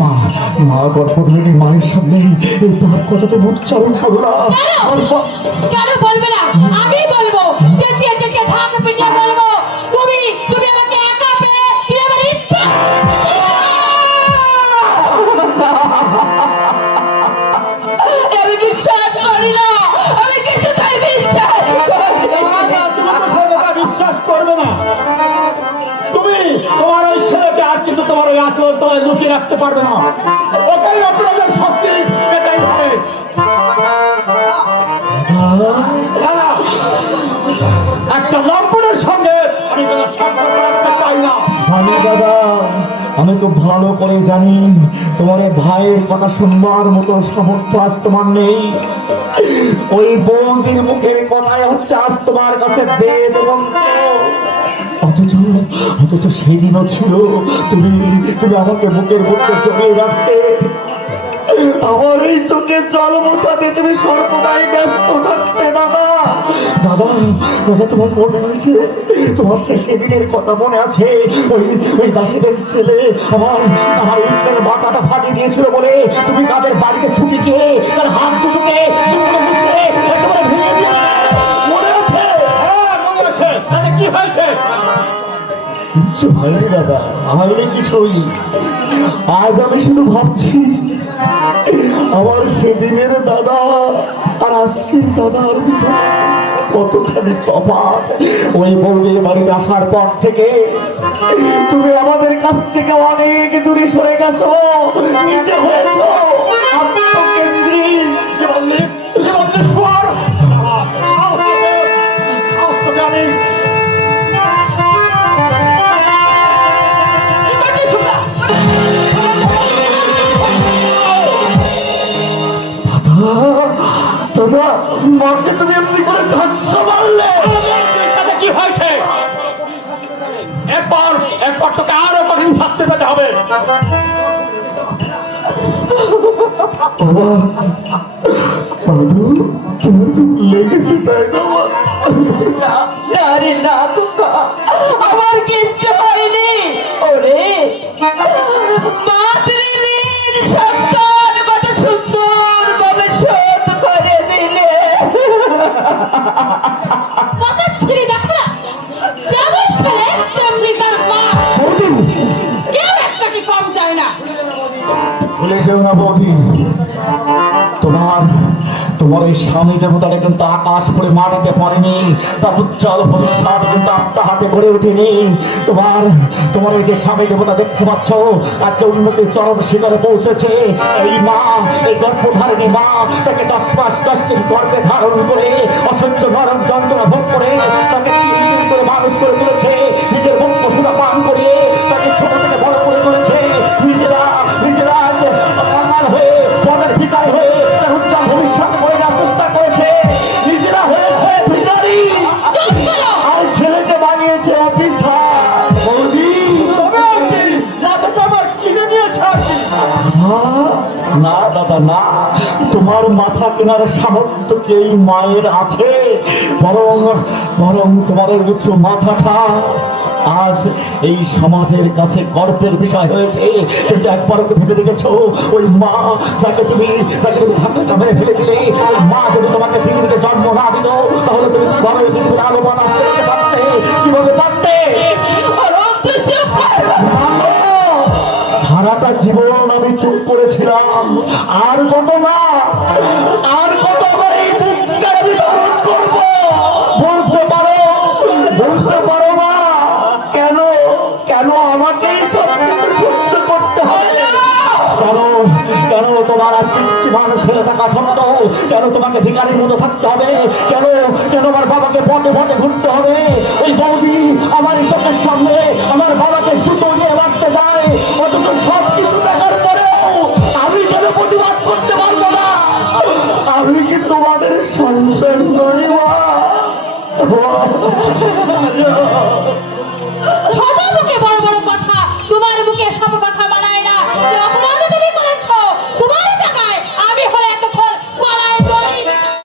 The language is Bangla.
মা মা গর্ভধারিণী মায়ের সামনে এই পাপ কথাকে উচ্চারণ করো না। কেন বলবে না? আমি বলবো, চেঁচিয়ে চেঁচিয়ে ঢাক পিটিয়ে বলবো, তুমি তুমি আমাকে একা পেয়ে তুমি আমার ইচ্ছা। আমি বিশ্বাস করি না, আমি কিছুতেই বিশ্বাস করি না। তুমি তো সর্বদা বিশ্বাস করবে না। তুমি তোমার ওই ছেলেকে আর কিন্তু তোমার ওই আচল তলায় লুকিয়ে রাখতে পারবে না। ওকেই অপরাধের শাস্তি পেতেই হবে। দাদা, একটা লম্পটের সঙ্গে আমি কোনো সম্পর্ক রাখতে চাই না। জানি দাদা, আমি খুব ভালো করে জানি তোমার এই ভাইয়ের কথা শুনবার মতো সামর্থ্য আজ তোমার নেই। ওই বৌদির মুখের কথাই হচ্ছে আজ তোমার কাছে বেদ মন্ত্র। অথচ অথচ সেদিনও ছিল তুমি তুমি আমাকে বুকের মধ্যে জড়িয়ে রাখতে, আমার এই চোখে জল মোছাতে তুমি সর্বদাই ব্যস্ত থাকতে। দাদা দাদা দাদা, তোমার মনে আছে, তোমার সে সেদিনের কথা মনে আছে? ওই ওই দাসীদের ছেলে আমার আমার ইটের মাথাটা ফাটিয়ে দিয়েছিল বলে তুমি তাদের বাড়িতে ছুটি গিয়ে তার হাত দুটোকে একেবারে ভেঙে দিয়ে মনে আছে? হ্যাঁ, মনে আছে। তাহলে কি হয়েছে? কিচ্ছু হয়নি দাদা, হয়নি কিছুই। আজ আমি শুধু ভাবছি আমার সেদিনের দাদা আর আজকের দাদার ভিতরে কতখানি তফাৎ। ওই বৌদির বাড়িতে আসার পর থেকে তুমি আমাদের কাছ থেকে অনেক দূরে সরে গেছো, নিচে হয়েছো আত্মকেন্দ্রিক। কি বললি? কি বললি? শুয়ার! আজ তোকে আমি কি করছিস তোমরা? দাদা, মাকে তুমি এমনি করে ধাক্কা মারলে? তাতে কি হয়েছে? এরপর এরপর তোকে আরো কঠিন শাস্তি পেতে হবে। বাবা, বাবু, তোমার খুব লেগেছে তাই না? না রে না খোকা, আমার কিচ্ছু হয়নি। ওরে মাতৃঋণ সন্তান কত সুন্দর ভাবে শোধ করে দিলে। কথা ছেড়ে দেখো না, যেমন ছেলে তেমনি তার মা, কেউ একটি কম চায় না। ভুলে যেও না বৌদি, তোমার তোমার এই স্বামী দেবতাটা কিন্তু আকাশ পড়ে মাটিতে পড়েনি, তার উজ্জ্বল ভবিষ্যৎ কিন্তু আপনার হাতে গড়ে ওঠেনি। তোমার তোমার এই যে স্বামী দেবতা দেখতে পাচ্ছ, তার যে উন্নতির চরম শিখরে পৌঁছেছে, এই মা, এই গর্ভধারিণী মা তাকে 10 মাস 10 দিন গর্ভে ধারণ করে অসহ্য নরক যন্ত্রণা ভোগ করে তাকে 3 দিন করে মানুষ করে তুলেছে, নিজের বক্ষ সুধা পান করিয়ে তাকে ছোট থেকে বড় করে তুলেছে। নিজেরা নিজেরা আজ বাঙাল হয়ে পদের ভিকারি হয়ে তার উজ্জ্বল ভবিষ্যৎ করে যাওয়ার চেষ্টা করেছে, নিজেরা হয়েছে ভিখারি আর ছেলেকে বানিয়েছে অফিসার। বৌদি, তবে আপনি লাখে আমার কিনে নিয়েছে আপনি। না দাদা না, তোমার মাথা কেনার সামর্থ্য কি এই মায়ের আছে? বরং বরং তোমার এই উচ্চ মাথাটা আজ এই সমাজের কাছে গর্বের বিষয় হয়েছে। কিন্তু একবার ভেবে দেখেছো, ওই মা যাকে তুমি ধাক্কা মেরে ফেলে দিলে, ওই মা যদি তোমাকে পৃথিবীতে জন্ম না দিত, তাহলে তুমি কিভাবে পৃথিবীর আলো বাতাস দেখতে পারতে? কিভাবে পারতে? সারাটা জীবন আমি চুপ করেছিলাম। আর কত মা, আর কত করে এই বুকটা আমি ধারণ করবো? বলতে পারো, বলতে পারো মা, কেন কেন আমাকে সব কিছু সহ্য করতে হবে? কেন কেন তোমার আজ মানুষ হয়ে থাকা সত্ত্বেও কেন তোমাকে ভিখারির মতো থাকতে হবে? কেন কেন আমার বাবাকে পথে পথে ঘুরতে হবে? ওই বৌদি আমার চোখের সামনে আমার বাবাকে জুতো নিয়ে মারতে যায়, অথচ সব কিছু দেখার পরেও আমি কেন প্রতিবাদ করতে পারবো না? আমি কি তোমাদের সন্তান নই মা? ছোট মুখে বড়